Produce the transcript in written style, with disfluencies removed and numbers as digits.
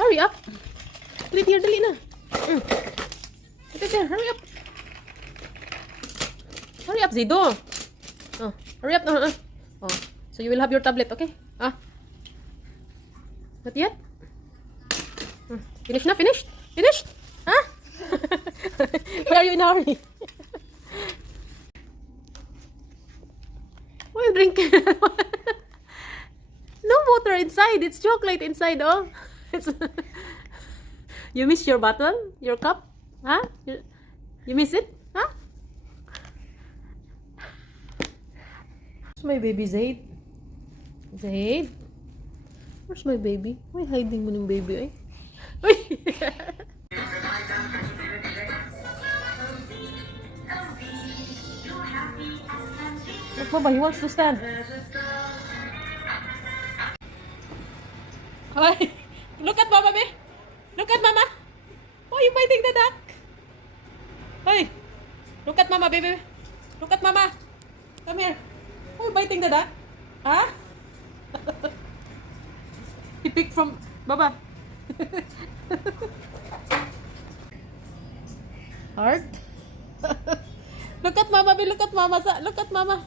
Hurry up. Dali dear, dali na. There, hurry up. Hurry up, Zido. Oh, hurry up. Oh, so you will have your tablet, okay? Not yet? Finish na? Finished? Finished? Huh? Why are you in a hurry? Why are you drinking? No water inside. It's chocolate inside, oh. It's you miss your bottle? Your cup? Huh? You miss it? Huh? Where's my baby, Zaid? Zaid? Where's my baby? Why hiding mo ng baby, eh? Uy! Look, Baba, he wants to stand. Hi. Look at Mama, baby. Look at Mama. Why are you biting the duck? Hey, look at Mama, baby. Look at Mama. Come here. Why are you biting the duck? Huh? He picked from Baba. Heart. Look at Mama, baby. Look at Mama. Look at Mama.